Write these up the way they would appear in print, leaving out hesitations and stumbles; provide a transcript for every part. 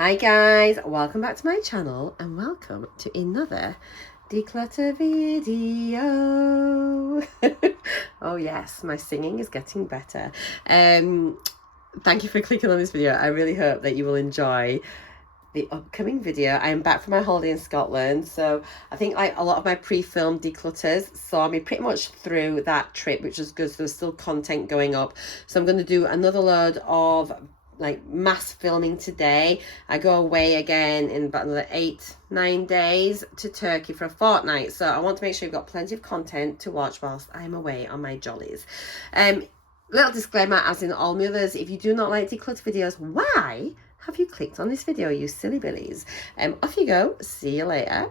Hi guys, welcome back to my channel and welcome to another declutter video. Oh yes, my singing is getting better. Thank you for clicking on this video. I really hope that you will enjoy the upcoming video. I am back from my holiday in Scotland, so I think like a lot of my pre-filmed declutters saw me pretty much through that trip, which was good. So there's still content going up, so I'm going to do another load of like mass filming today. I go away again in about another 8-9 days to Turkey for a fortnight, so I want to make sure you've got plenty of content to watch whilst I'm away on my jollies. Little disclaimer, as in all my others, if you do not like declutter videos, why have you clicked on this video, you silly billies? Off you go. See you later.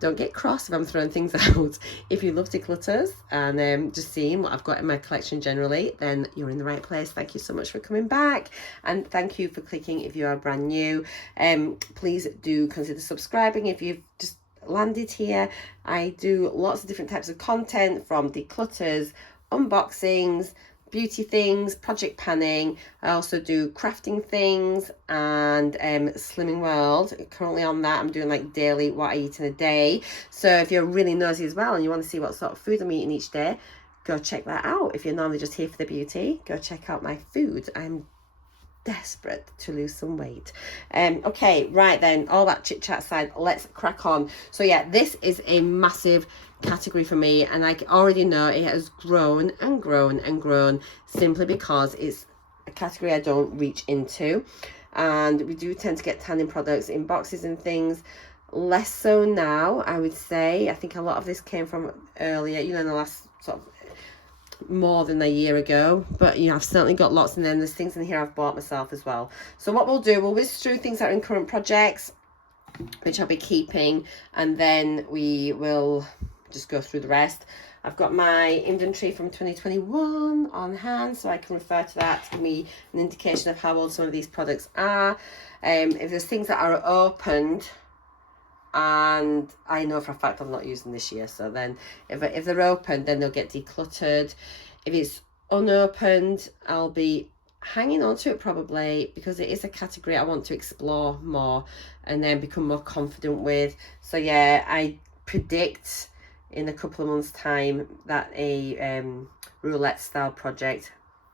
Don't get cross if I'm throwing things out. If you love declutters and just seeing what I've got in my collection generally, then you're in the right place. Thank you so much for coming back, and thank you for clicking if you are brand new. Please do consider subscribing if you've just landed here. I do lots of different types of content, from declutters, unboxings, beauty things, project panning. I also do crafting things and Slimming World. Currently on that, I'm doing like daily what I eat in a day. So if you're really nosy as well and you want to see what sort of food I'm eating each day, go check that out. If you're normally just here for the beauty, go check out my food. I'm desperate to lose some weight. Okay, right then, all that chit chat aside, let's crack on. So yeah, this is a massive category for me, and I already know it has grown and grown and grown simply because it's a category I don't reach into, and we do tend to get tanning products in boxes and things. Less so now, I would say. I think a lot of this came from earlier, you know, in the last sort of more than a year ago, but you know, I've certainly got lots, and then there's things in here I've bought myself as well. So what we'll do, we'll whiz through things that are in current projects, which I'll be keeping, and then we will just go through the rest. I've got my inventory from 2021 on hand, so I can refer to that to give me an indication of how old some of these products are. If there's things that are opened and I know for a fact I'm not using this year, so then if they're open, then they'll get decluttered. If it's unopened, I'll be hanging on to it probably, because it is a category I want to explore more and then become more confident with. So yeah, I predict in a couple of months time that a roulette style project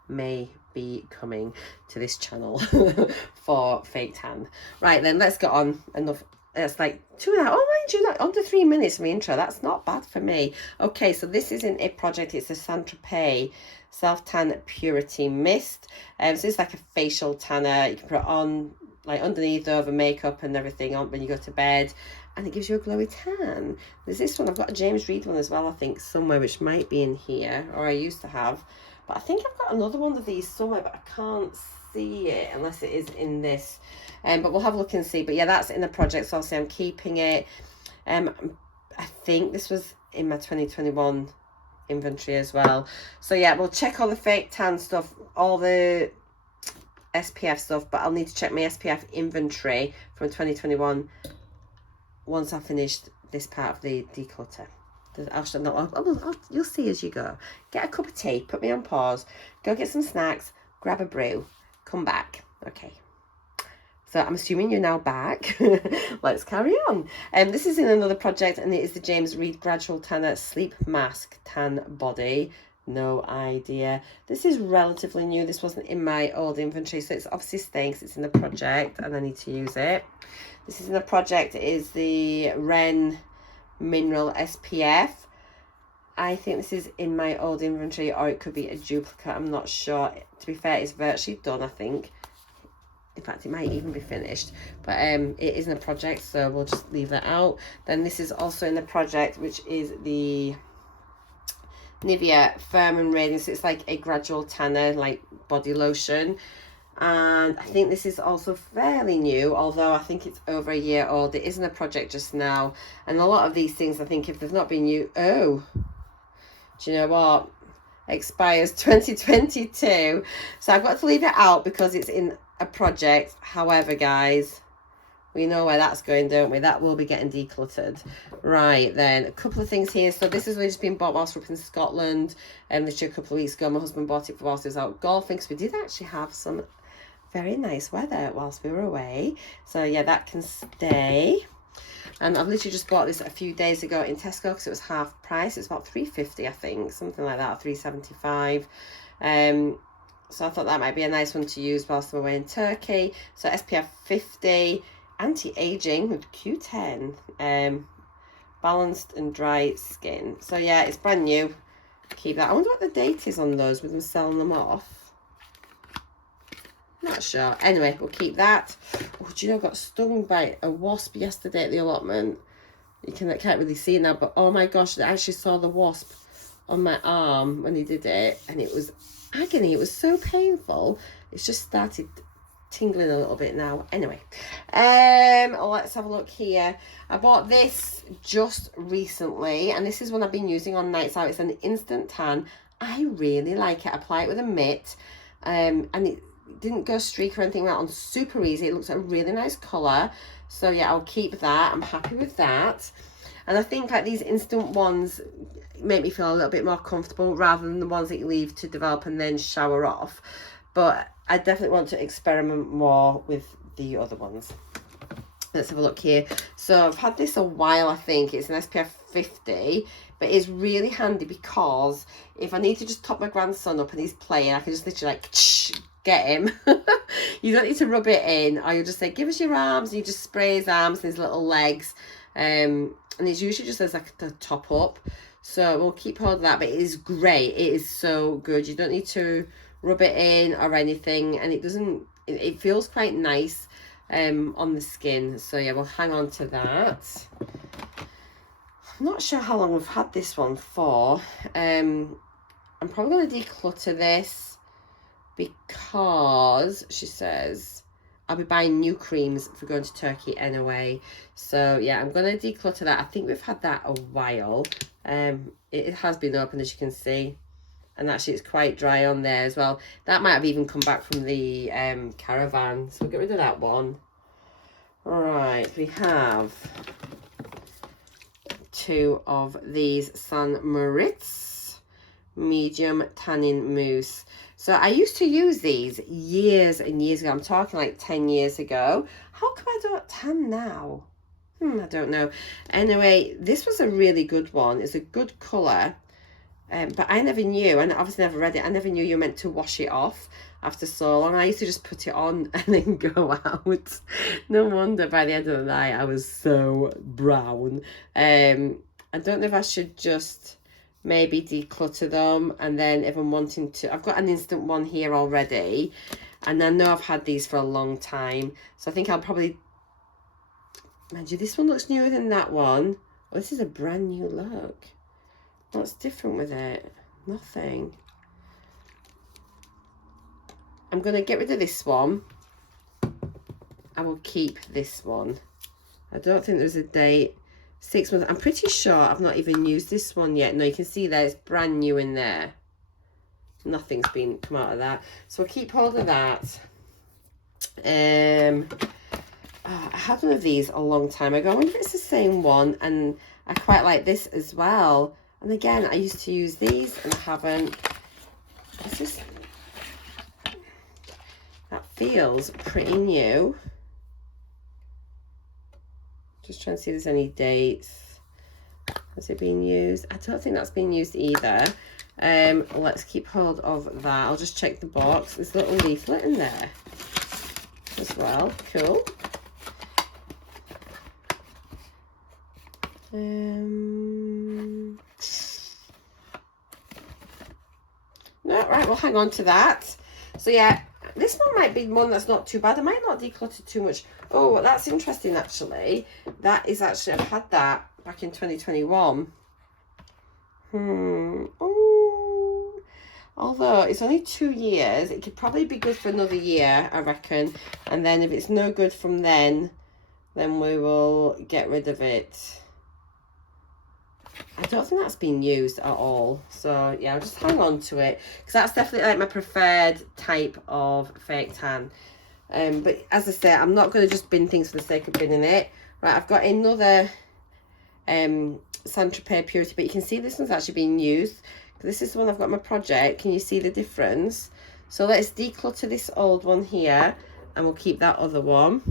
may be coming to this channel for fake tan. Right then, let's get on. Enough. It's like 2.5, oh mind you, that under 3 minutes from the intro, that's not bad for me. Okay, so this isn't a project, it's a Saint-Tropez self tan purity mist. So it's like a facial tanner. You can put it on like underneath over makeup and everything on when you go to bed, and it gives you a glowy tan. There's this one, I've got a James Reed one as well, I think somewhere, which might be in here, or I used to have, but I think I've got another one of these somewhere, but I can't see it unless it is in this. But we'll have a look and see. But yeah, that's in the project, so obviously I'm keeping it. I think this was in my 2021 inventory as well. So yeah, we'll check all the fake tan stuff, all the SPF stuff, but I'll need to check my SPF inventory from 2021 once I've finished this part of the declutter. You'll see as you go. Get a cup of tea, put me on pause, go get some snacks, grab a brew, come back. Okay. So I'm assuming you're now back. Let's carry on. This is in another project, and it is the James Reed Gradual Tanner Sleep Mask Tan Body. No idea. This is relatively new. This wasn't in my old inventory, so it's obviously staying because it's in the project and I need to use it. This is in the project. It is the Ren Mineral SPF. I think this is in my old inventory, or it could be a duplicate. I'm not sure. To be fair, it's virtually done, I think. In fact, it might even be finished, but it is in a project, so we'll just leave that out. Then this is also in the project, which is the Nivea Firm and Radiant. So it's like a gradual tanner, like body lotion, and I think this is also fairly new, although I think it's over a year old. It is in a project just now, and a lot of these things, I think if they've not been used, oh, do you know what, expires 2022, so I've got to leave it out because it's in a project. However, guys, we know where that's going, don't we? That will be getting decluttered. Right then, a couple of things here. So this has just been bought whilst we're up in Scotland, literally a couple of weeks ago. My husband bought it for whilst he was out golfing, because we did actually have some very nice weather whilst we were away. So yeah, that can stay. And I've literally just bought this a few days ago in Tesco because it was half price. It's about £3.50, I think, something like that, or £3.75. So I thought that might be a nice one to use whilst I'm away in Turkey. So SPF 50, anti-aging with Q10, balanced and dry skin. So yeah, it's brand new. Keep that. I wonder what the date is on those with them selling them off. Not sure. Anyway, we'll keep that. Oh, do you know, I got stung by a wasp yesterday at the allotment. You can't really see it now, but oh my gosh, I actually saw the wasp on my arm when he did it, and it was agony. It was so painful. It's just started tingling a little bit now. Anyway, let's have a look here. I bought this just recently, and this is one I've been using on nights out. It's an instant tan. I really like it. I apply it with a mitt, and it didn't go streak or anything like that on. Super easy. It looks like a really nice colour. So yeah, I'll keep that. I'm happy with that. And I think like these instant ones make me feel a little bit more comfortable rather than the ones that you leave to develop and then shower off. But I definitely want to experiment more with the other ones. Let's have a look here. So I've had this a while, I think. It's an SPF 50, but it's really handy because if I need to just top my grandson up and he's playing, I can just literally like get him. You don't need to rub it in, or you'll just say, give us your arms, and you just spray his arms and his little legs. And it's usually just as like a top up. So we'll keep hold of that, but it is great. It is so good. You don't need to rub it in or anything, and it feels quite nice on the skin. So yeah, we'll hang on to that. I'm not sure how long we've had this one for. I'm probably going to declutter this because she says I'll be buying new creams for going to Turkey anyway. So yeah, I'm going to declutter that. I think we've had that a while. It has been open, as you can see, and actually it's quite dry on there as well. That might have even come back from the caravan, so we'll get rid of that one. Right, we have 2 of these San Moritz medium tanning mousse. So I used to use these years and years ago. I'm talking like 10 years ago. How come I don't tan now? I don't know. Anyway, this was a really good one. It's a good colour. But I never knew, and obviously never read it, I never knew you were meant to wash it off after so long. I used to just put it on and then go out. No wonder by the end of the night I was so brown. I don't know if I should just maybe declutter them, and then if I'm wanting to, I've got an instant one here already, and I know I've had these for a long time, so I think I'll probably, mind you, this one looks newer than that one. Oh, this is a brand new look. What's different with it? Nothing. I'm going to get rid of this one. I will keep this one. I don't think there's a date. 6 months. I'm pretty sure I've not even used this one yet. No, you can see there, it's brand new in there. Nothing's come out of that. So I'll keep hold of that. I had one of these a long time ago. I wonder if it's the same one. And I quite like this as well. And again, I used to use these and I haven't. It's just, that feels pretty new. Just trying to see if there's any dates. Has it been used? I don't think that's been used either. Let's keep hold of that. I'll just check the box. There's a little leaflet in there as well. Cool. No, right, we'll hang on to that. So yeah, this one might be one that's not too bad. I might not declutter too much. Oh, that's interesting actually. That is actually, I've had that back in 2021. Oh, although it's only 2 years, it could probably be good for another year, I reckon. And then if it's no good from then we will get rid of it. I don't think that's been used at all. So yeah, I'll just hang on to it because that's definitely like my preferred type of fake tan. But as I say, I'm not going to just bin things for the sake of binning it. Right, I've got another Saint-Tropez Purity, but you can see this one's actually being used. This is the one I've got in my project. Can you see the difference? So let's declutter this old one here, and we'll keep that other one.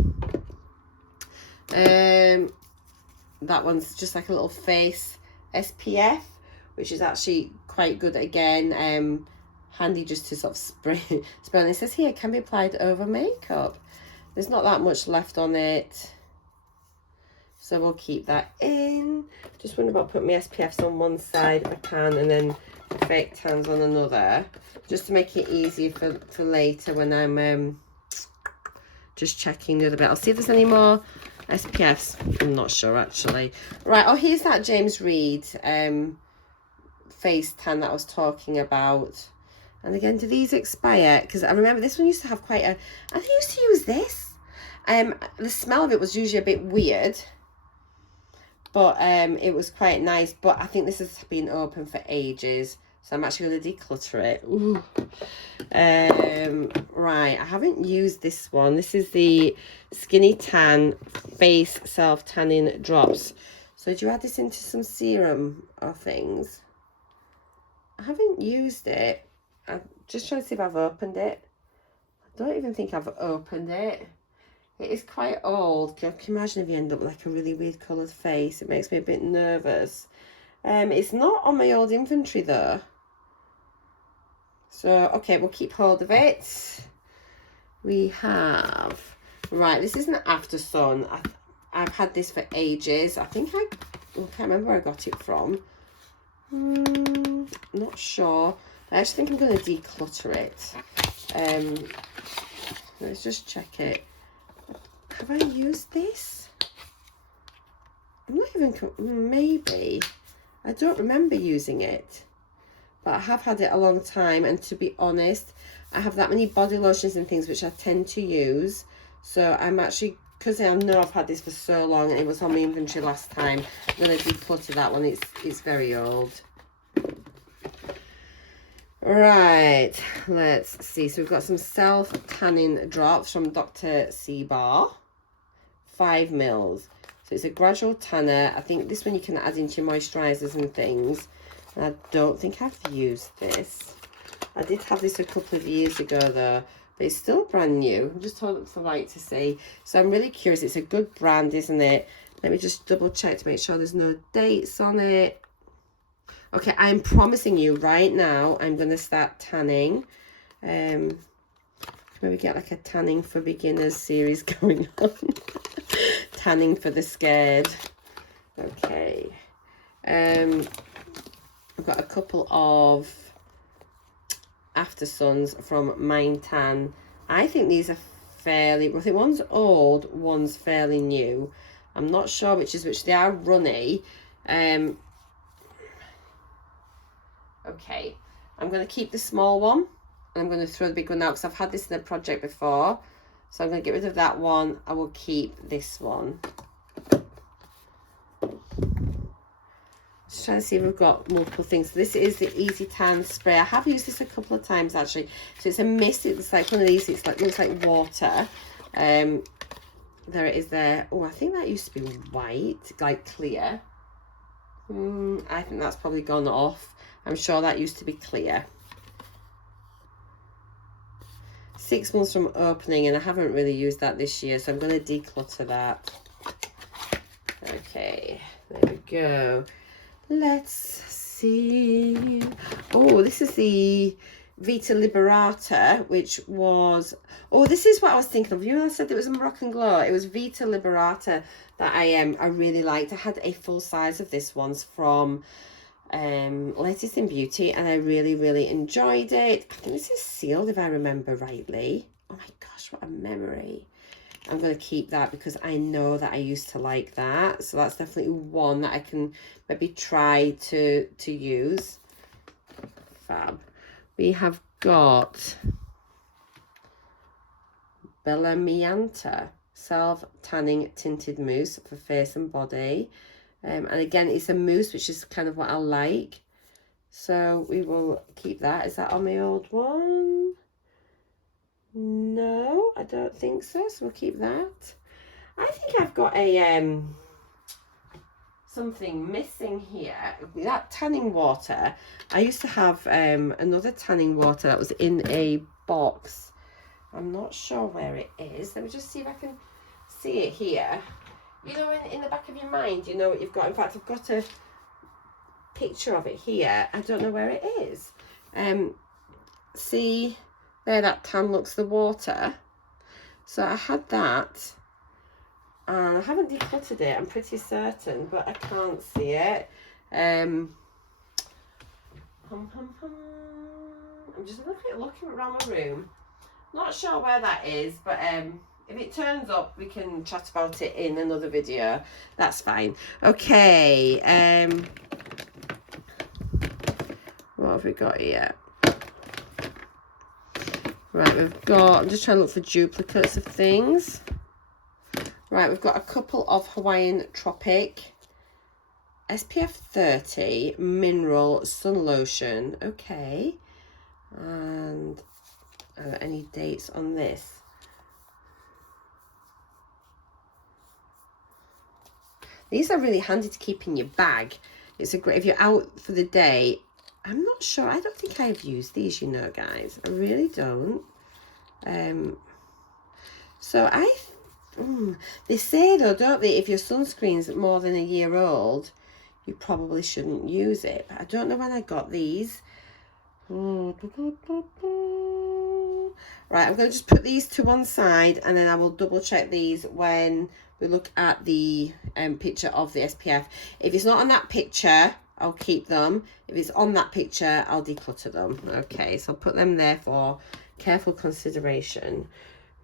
That one's just like a little face SPF, which is actually quite good again. Handy just to sort of spray on. It says here, can be applied over makeup. There's not that much left on it, so we'll keep that in. Just wonder about putting my SPFs on one side if I can, and then fake tans on another, just to make it easier for later when I'm just checking the other bit. I'll see if there's any more SPFs. I'm not sure actually. Right, oh, here's that James Reed face tan that I was talking about. And again, do these expire? Because I remember this one used to have quite a, I used to use this. The smell of it was usually a bit weird, but it was quite nice. But I think this has been open for ages, so I'm actually going to declutter it. Ooh. Right, I haven't used this one. This is the Skinny Tan Face Self Tanning Drops. So do you add this into some serum or things? I haven't used it. I'm just trying to see if I've opened it. I don't even think I've opened it. It is quite old. Can you imagine if you end up with like a really weird coloured face? It makes me a bit nervous. It's not on my old inventory though. So, okay, we'll keep hold of it. We have, right, this is an After Sun. I've had this for ages. I think I can't remember where I got it from. Not sure. I actually think I'm going to declutter it. Let's just check it. Have I used this? I'm not even, maybe. I don't remember using it. But I have had it a long time, and to be honest, I have that many body lotions and things which I tend to use. So I'm actually, because I know I've had this for so long and it was on my inventory last time, I'm going to declutter that one. It's very old. Right, let's see. So we've got some self-tanning drops from Dr. Seabar. 5 mils. So it's a gradual tanner. I think this one you can add into your moisturisers and things. And I don't think I've used this. I did have this a couple of years ago though, but it's still brand new. I'm just holding up for light to see. So I'm really curious. It's a good brand, isn't it? Let me just double check to make sure there's no dates on it. Okay, I'm promising you right now, I'm going to start tanning. Maybe get like a tanning for beginners series going on. Tanning for the scared. Okay. I've got a couple of After Suns from Mind Tan. I think these are fairly, I think one's old, one's fairly new. I'm not sure which is which. They are runny. Okay, I'm going to keep the small one, and I'm going to throw the big one out because I've had this in a project before. So I'm going to get rid of that one. I will keep this one. Just trying to see if we've got multiple things. This is the Easy Tan Spray. I have used this a couple of times actually. So it's a mist. It's like one of these. It's like, looks like water. There it is there. Oh, I think that used to be white, like clear. I think that's probably gone off. I'm sure that used to be clear. 6 months from opening, and I haven't really used that this year, so I'm going to declutter that. Okay, there we go. Let's see. Oh, this is the Vita Liberata, which was, oh, this is what I was thinking of. You know, I said it was a Moroccan Glow. It was Vita Liberata that I really liked. I had a full size of this once from Latest in Beauty, and I really enjoyed it. I think this is sealed if I remember rightly. Oh my gosh, what a memory. I'm going to keep that because I know that I used to like that. So that's definitely one that I can maybe try to use. Fab. We have got Bella Mianta Self Tanning Tinted Mousse for face and body. And again, it's a mousse, which is kind of what I like. So we will keep that. Is that on my old one? No, I don't think so. So we'll keep that. I think I've got a something missing here. That tanning water, I used to have another tanning water that was in a box. I'm not sure where it is. Let me just see if I can see it here. You know, in the back of your mind, you know what you've got. In fact, I've got a picture of it here. I don't know where it is. See there, that tan looks the water. So I had that, and I haven't decluttered it, I'm pretty certain, but I can't see it. I'm just looking around my room. Not sure where that is, but if it turns up, we can chat about it in another video. That's fine. Okay. What have we got here? Right, we've got, I'm just trying to look for duplicates of things. Right, we've got a couple of Hawaiian Tropic SPF 30 mineral sun lotion. Okay. And any dates on this? These are really handy to keep in your bag. It's a great, if you're out for the day. I'm not sure. I don't think I've used these, you know, guys. I really don't. So they say though, don't they, if your sunscreen's more than a year old, you probably shouldn't use it. But I don't know when I got these. Right, I'm going to just put these to one side, and then I will double check these when we look at the picture of the SPF. If it's not on that picture, I'll keep them. If it's on that picture, I'll declutter them. Okay, so I'll put them there for careful consideration.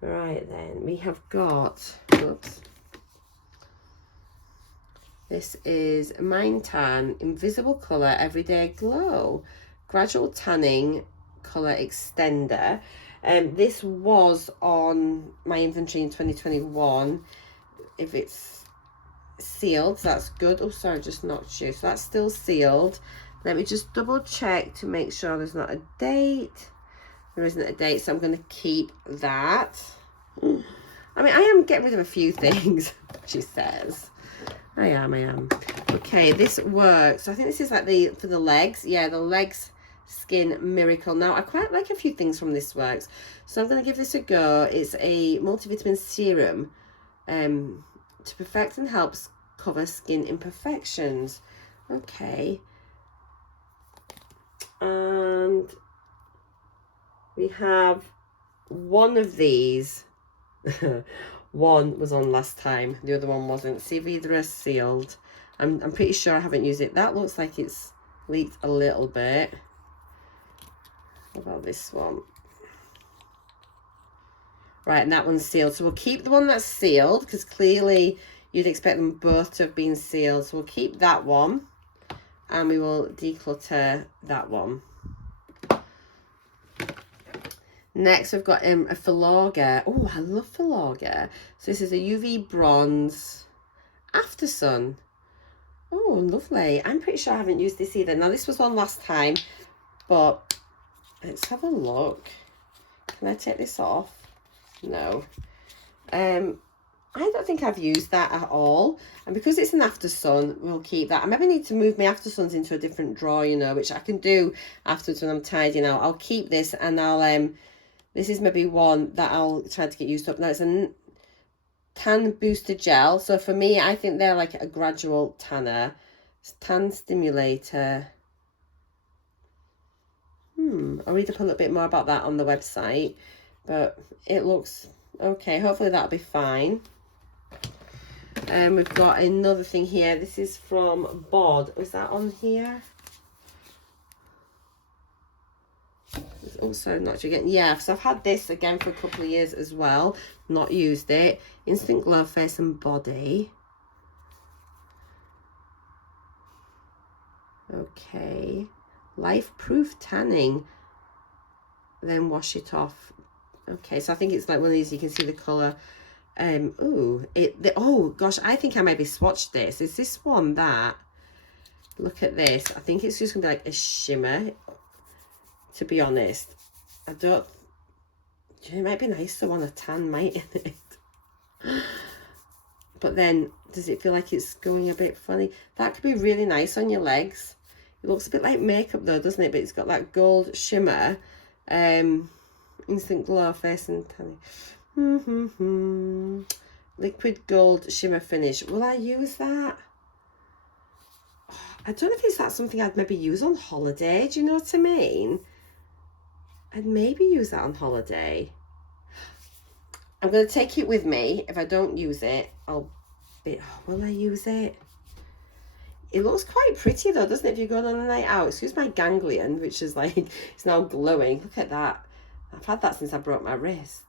Right then, we have got, oops. This is Mind Tan Invisible Colour Everyday Glow Gradual Tanning Colour Extender. This was on my inventory in 2021. If it's sealed, that's good. Oh, sorry, just knocked you. So that's still sealed. Let me just double check to make sure there's not a date. There isn't a date, so I'm going to keep that. I mean, I am getting rid of a few things, she says. I am. Okay, this works. I think this is like for the legs. Yeah, the legs skin miracle. Now, I quite like a few things from this works, so I'm going to give this a go. It's a multivitamin serum to perfect and helps cover skin imperfections. Okay. And we have one of these. One was on last time, the other one wasn't. See if either are sealed. I'm pretty sure I haven't used it. That looks like it's leaked a little bit. What about this one? Right, and that one's sealed. So we'll keep the one that's sealed, because clearly you'd expect them both to have been sealed. So we'll keep that one, and we will declutter that one. Next, we've got a Filorga. Oh, I love Filorga. So this is a UV Bronze After Sun. Oh, lovely. I'm pretty sure I haven't used this either. Now, this was on last time, but let's have a look. Can I take this off? No. I don't think I've used that at all. And because it's an After Sun, we'll keep that. I maybe need to move my After Suns into a different drawer, you know, which I can do afterwards when I'm tidying out. I'll keep this, and I'll... this is maybe one that I'll try to get used up. Now, it's a tan booster gel. So for me, I think they're like a gradual tanner. It's tan stimulator. I'll read up a little bit more about that on the website. But it looks okay. Hopefully that'll be fine. We've got another thing here. This is from Bod. Is that on here? Also not again. Yeah, so I've had this again for a couple of years as well, not used it. Instant Glow Face and Body. Okay, Life Proof Tanning, then wash it off. Okay, so I think it's like one of these, you can see the color. Oh gosh, I think I maybe swatched this. Is this one that, look at this, I think it's just gonna be like a shimmer. To be honest, I don't, it might be nice to want a tan, mightn't it? but then does it feel like it's going a bit funny? That could be really nice on your legs. It looks a bit like makeup though, doesn't it? But it's got that gold shimmer. Instant glow face and tanning. Liquid gold shimmer finish. Will I use that? I don't know if that's something I'd maybe use on holiday. Do you know what I mean? I'd maybe use that on holiday. I'm going to take it with me. If I don't use it, will I use it? It looks quite pretty though, doesn't it? If you're going on a night out. Excuse my ganglion, which is like, it's now glowing. Look at that. I've had that since I broke my wrist.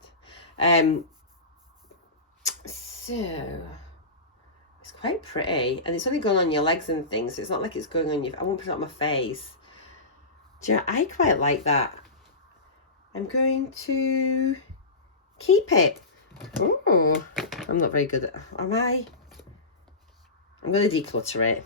So it's quite pretty, and it's only going on your legs and things, so it's not like it's going on your, I won't put it on my face. Do you know, I quite like that. I'm going to keep it. Oh, I'm not very good at, am I? I'm going to declutter it.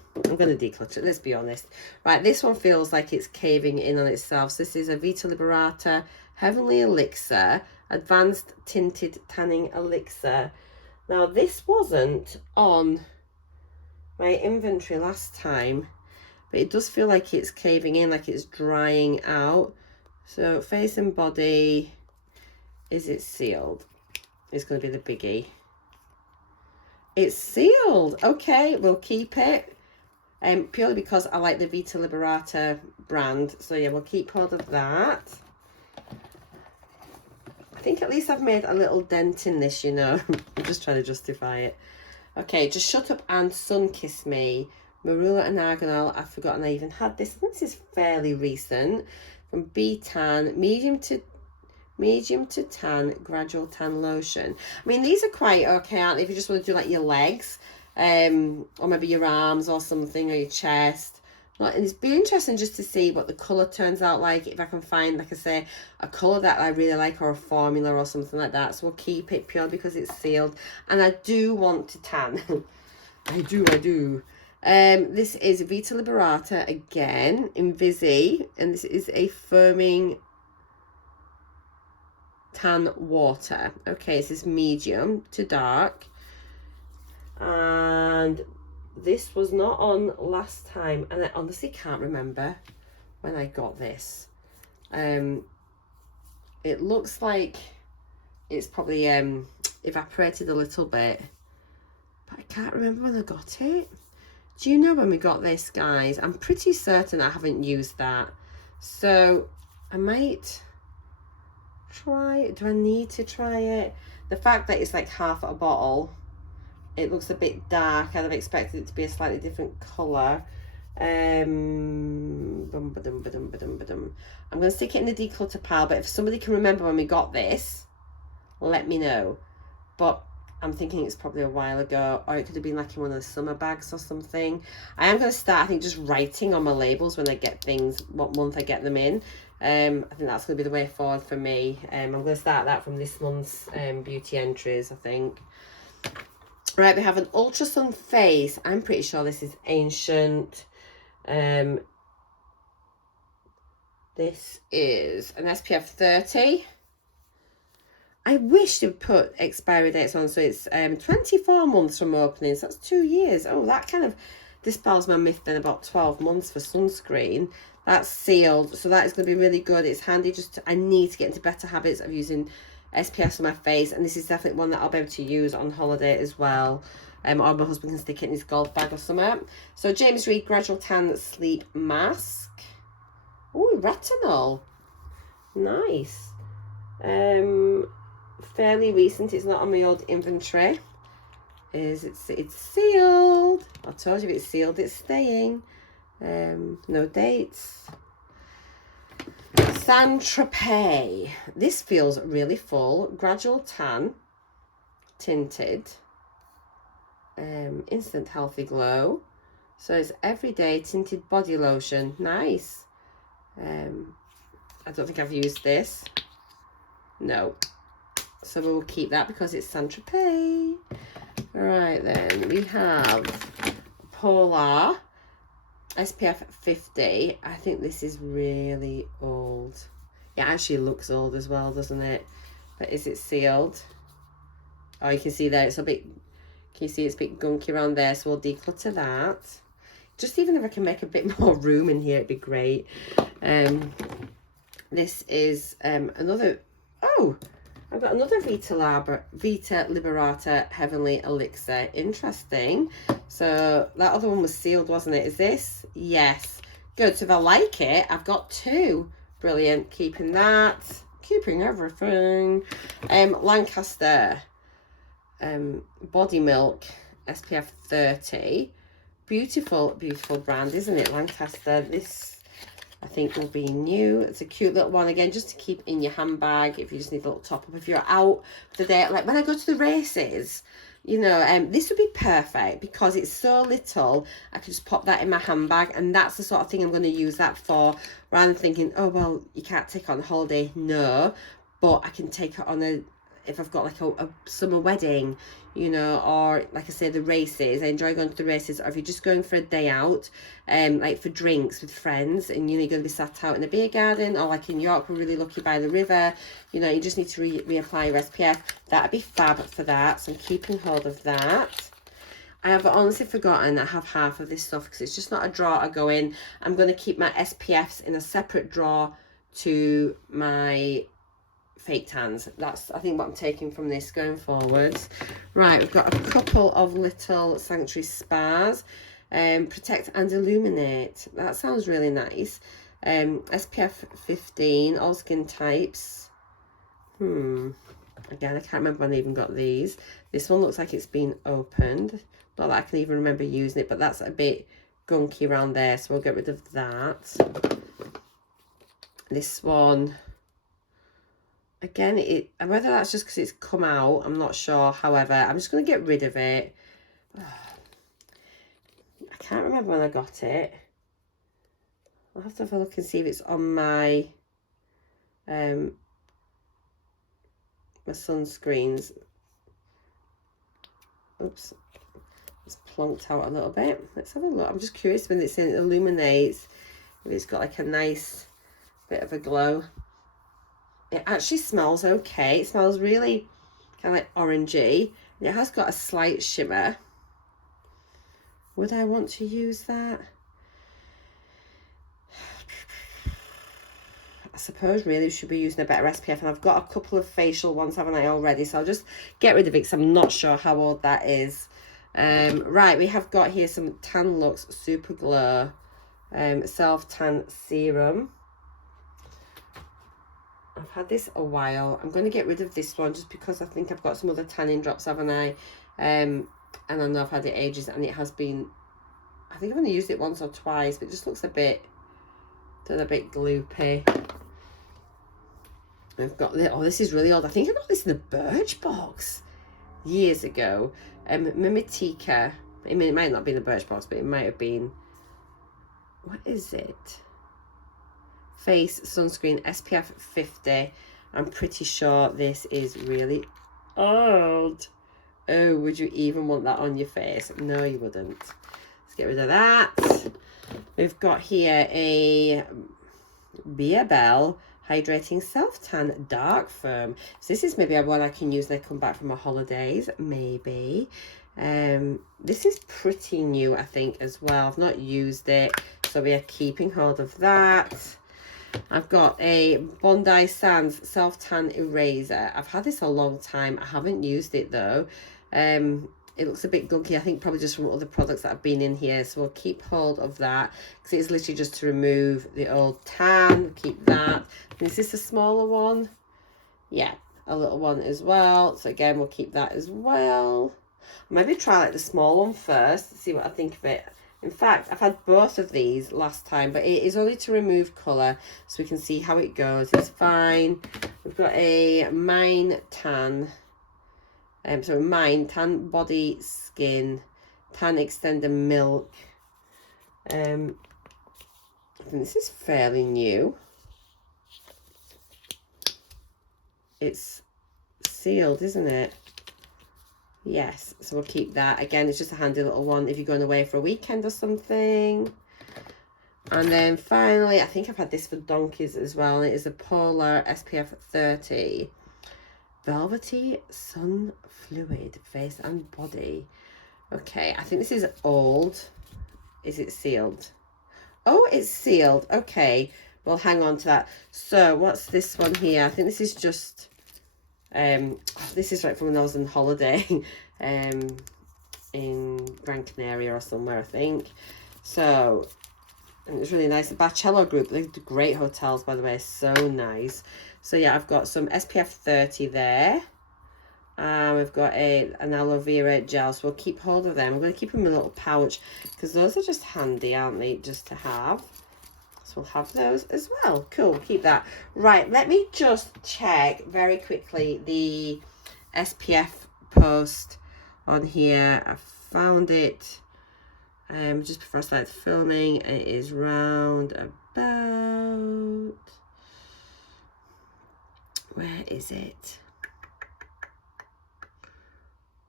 Let's be honest. Right, this one feels like it's caving in on itself. So this is a Vita Liberata Heavenly Elixir Advanced Tinted Tanning Elixir. Now, this wasn't on my inventory last time, but it does feel like it's caving in, like it's drying out. So, face and body, is it sealed? It's going to be the biggie. It's sealed. Okay, we'll keep it. Purely because I like the Vita Liberata brand. So, yeah, we'll keep hold of that. I think at least I've made a little dent in this, you know. I'm just trying to justify it. Okay, Just Shut Up and Sun Kiss Me. Marula and Arganol. I've forgotten I even had this. I think this is fairly recent. From B-Tan. Medium to tan, gradual tan lotion. I mean, these are quite okay, aren't they? If you just want to do like your legs. Or maybe your arms or something, or your chest. And it's been interesting just to see what the colour turns out like, if I can find, like I say, a colour that I really like or a formula or something like that. So we'll keep it purely because it's sealed. And I do want to tan. I do. This is Vita Liberata again in Visi. And this is a firming tan water. Okay, this is medium to dark. And this was not on last time, and I honestly can't remember when I got this. It looks like it's probably evaporated a little bit, but I can't remember when I got it. Do you know when we got this, guys? I'm pretty certain I haven't used that, so I might try it. Do I need to try it? The fact that it's like half a bottle, it looks a bit dark. I'd have expected it to be a slightly different colour. I'm going to stick it in the declutter pile, but if somebody can remember when we got this, let me know. But I'm thinking it's probably a while ago, or it could have been like in one of the summer bags or something. I am going to start, I think, just writing on my labels when I get things, what month I get them in. I think that's going to be the way forward for me. I'm going to start that from this month's beauty entries, I think. Right, we have an Ultra Sun Face. I'm pretty sure this is ancient. This is an SPF 30. I wish they'd put expiry dates on, so it's 24 months from opening, so that's 2 years. Oh, that kind of dispels my myth then about 12 months for sunscreen. That's sealed, so that is going to be really good. It's handy. I need to get into better habits of using SPFs on my face, and this is definitely one that I'll be able to use on holiday as well, or my husband can stick it in his golf bag or something. So James Reed Gradual Tan Sleep Mask. Oh, retinol, nice. Fairly recent. It's not on my old inventory. It's sealed. I told you, if it's sealed, it's staying. No dates. San Tropez. This feels really full. Gradual Tan Tinted. Instant Healthy Glow. So it's everyday tinted body lotion. Nice. I don't think I've used this. No. So we'll keep that because it's San Tropez. Right then, we have Polar SPF 50. I think this is really old. It actually looks old as well, doesn't it? But is it sealed? Oh, you can see there it's a bit Can you see it's a bit gunky around there? So we'll declutter that. Just even if I can make a bit more room in here, it'd be great. This is another, oh, I've got another Vita Liberata Heavenly Elixir. Interesting. So that other one was sealed, wasn't it? Is this? Yes. Good. So if I like it, I've got two. Brilliant. Keeping that. Keeping everything. Lancaster Body Milk SPF 30. Beautiful, beautiful brand, isn't it? Lancaster. This, I think, will be new. It's a cute little one, again, just to keep in your handbag if you just need a little top up. If you're out for the day, like when I go to the races, you know, this would be perfect because it's so little. I can just pop that in my handbag, and that's the sort of thing I'm going to use that for, rather than thinking, oh, well, you can't take it on a holiday. No, but I can take it on a, if I've got like a summer wedding, you know, or like I say, the races. I enjoy going to the races. Or if you're just going for a day out, like for drinks with friends, and you know, you're going to be sat out in a beer garden, or like in York, we're really lucky by the river, you know, you just need to reapply your SPF. That'd be fab for that. So I'm keeping hold of that. I have honestly forgotten I have half of this stuff because it's just not a drawer I go in. I'm going to keep my SPFs in a separate drawer to my fake tans. That's, I think, what I'm taking from this going forwards. Right, we've got a couple of little Sanctuary Spas. Protect and Illuminate. That sounds really nice. SPF 15, all skin types. Again, I can't remember when I even got these. This one looks like it's been opened. Not that I can even remember using it, but that's a bit gunky around there, so we'll get rid of that. This one, again, whether that's just because it's come out, I'm not sure. However, I'm just going to get rid of it. I can't remember when I got it. I'll have to have a look and see if it's on my my sunscreens. Oops, it's plonked out a little bit. Let's have a look. I'm just curious when it's in Illuminates, if it's got like a nice bit of a glow. It actually smells okay. It smells really kind of like orangey. And it has got a slight shimmer. Would I want to use that? I suppose really we should be using a better SPF. And I've got a couple of facial ones, haven't I, already? So I'll just get rid of it because I'm not sure how old that is. Right, we have got here some Tan Lux Super Glow Self-Tan Serum. I've had this a while. I'm going to get rid of this one just because I think I've got some other tanning drops, haven't I? And I know I've had it ages, and it has been, I think I've only used it once or twice, but it just looks a bit gloopy. I've got this, oh, this is really old. I think I got this in the Birchbox years ago. Mimitica. I mean, it might not be in the Birchbox, but it might have been, what is it? Face sunscreen SPF 50. I'm pretty sure this is really old. Oh, would you even want that on your face? No, you wouldn't. Let's get rid of that. We've got here a Bell Hydrating Self-Tan Dark Foam. So this is maybe one I can use when I come back from my holidays, maybe. This is pretty new, I think, as well. I've not used it, so we are keeping hold of that. I've got a Bondi Sands Self-Tan Eraser. I've had this a long time. I haven't used it though. It looks a bit gunky, I think probably just from other products that have been in here. So we'll keep hold of that because it's literally just to remove the old tan. Keep that. And is this a smaller one? Yeah, a little one as well. So again, we'll keep that as well. Maybe try like the small one first, see what I think of it. In fact, I've had both of these last time, but it is only to remove colour, so we can see how it goes. It's fine. We've got a Mine Tan. So Mine Tan Body Skin Tan Extender Milk. I think this is fairly new. It's sealed, isn't it? Yes, so we'll keep that. Again, it's just a handy little one if you're going away for a weekend or something. And then finally, I think I've had this for donkeys as well. And it is a Polar SPF 30. Velvety Sun Fluid Face and Body. Okay, I think this is old. Is it sealed? Oh, it's sealed. Okay, we'll hang on to that. So what's this one here? I think this is just this is right from when I was on holiday in Gran Canaria or somewhere, I think. So, and it's really nice. The Barcello group, they're great hotels, by the way, so nice. So yeah, I've got some SPF 30 there. We've got an aloe vera gel, so we'll keep hold of them. I'm going to keep them in a little pouch because those are just handy, aren't they, just to have. So we'll have those as well. Cool, keep that. Right, let me just check very quickly the SPF post on here. I found it just before I started filming. It is round about... Where is it?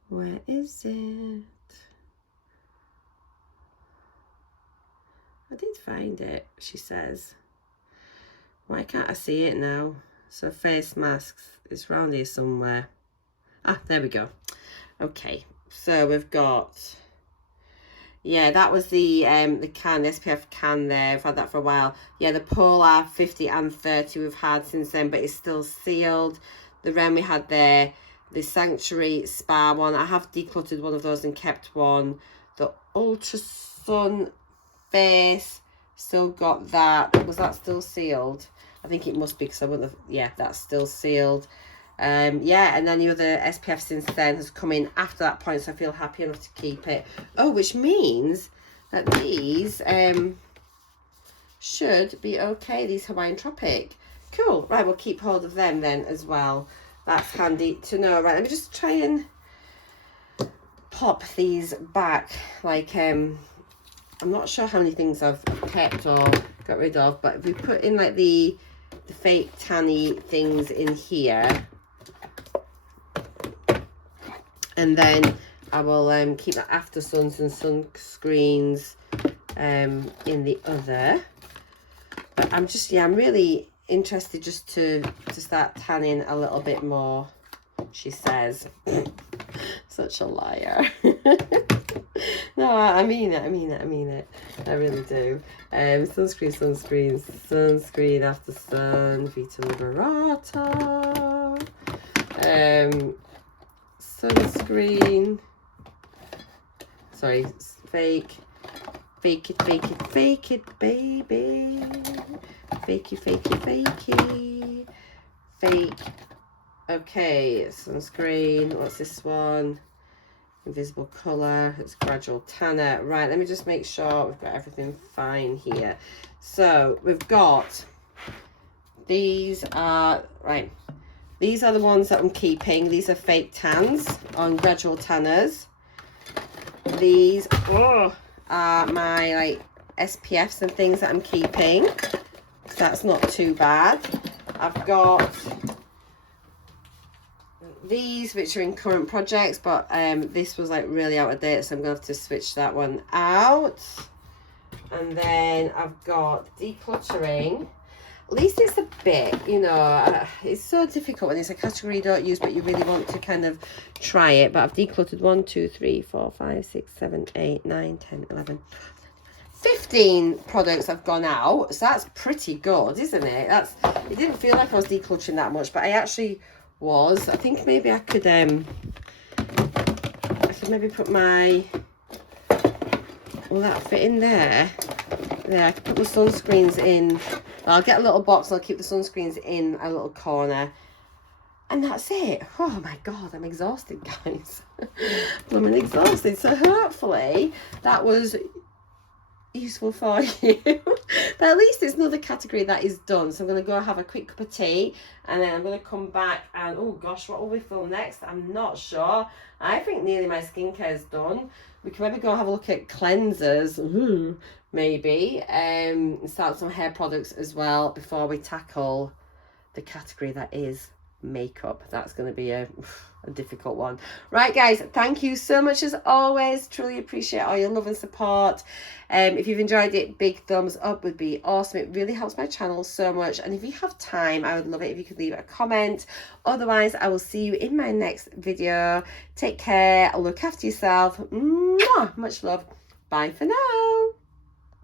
Where is it? I did find it, she says. Why can't I see it now? So face masks, it's round here somewhere. Ah, there we go. Okay, so we've got, yeah, that was the can, the SPF can there. I've had that for a while. Yeah, the Polar 50 and 30 we've had since then, but it's still sealed. The Ren we had there, the Sanctuary Spa one, I have decluttered one of those and kept one. The Ultra Sun Face, still got that. Was that still sealed? I think it must be because I wouldn't have, yeah, that's still sealed. Yeah, and then the other SPF since then has come in after that point, so I feel happy enough to keep it. Oh, which means that these should be okay, these Hawaiian Tropic. Cool, right, we'll keep hold of them then as well. That's handy to know. Right, let me just try and pop these back. Like, I'm not sure how many things I've kept or got rid of, but if we put in like the fake tanny things in here, and then I will keep my after suns and sunscreens in the other. But I'm just, yeah, I'm really interested just to start tanning a little bit more, she says. Such a liar. No, I mean it, I mean it, I mean it. I really do. Sunscreen, after sun, Vita Liberata. Sunscreen. Sorry, fake it, baby. Fake it. Fake. Okay, sunscreen. What's this one? Invisible colour. It's gradual tanner. Right, let me just make sure we've got everything fine here. So we've got these are right. These are the ones that I'm keeping. These are fake tans on gradual tanners. These are my like SPFs and things that I'm keeping. So that's not too bad. I've got these which are in current projects, but this was like really out of date, so I'm gonna have to switch that one out. And then I've got decluttering. At least it's a bit, you know, it's so difficult when it's a category you don't use but you really want to kind of try it. But I've decluttered 1, 2, 3, 4, 5, 6, 7, 8, 9, 10, 11, 15 products have gone out, so that's pretty good, isn't it? It didn't feel like I was decluttering that much, but I actually was. I think maybe I could maybe put my, will that fit in there? There, I could put my sunscreens in. I'll get a little box and I'll keep the sunscreens in a little corner. And that's it. Oh my God, I'm exhausted, guys. I'm exhausted. So hopefully that was useful for you. But at least it's another category that is done. So I'm going to go have a quick cup of tea and then I'm going to come back and, oh gosh, what will we film next? I'm not sure. I think nearly my skincare is done. We can maybe go have a look at cleansers. Ooh, maybe. Start some hair products as well before we tackle the category that is makeup. That's going to be a difficult one. Right, guys, thank you so much as always. Truly appreciate all your love and support. If you've enjoyed it, big thumbs up would be awesome. It really helps my channel so much. And if you have time, I would love it if you could leave a comment. Otherwise, I will see you in my next video. Take care. Look after yourself. Mwah! Much love. Bye for now.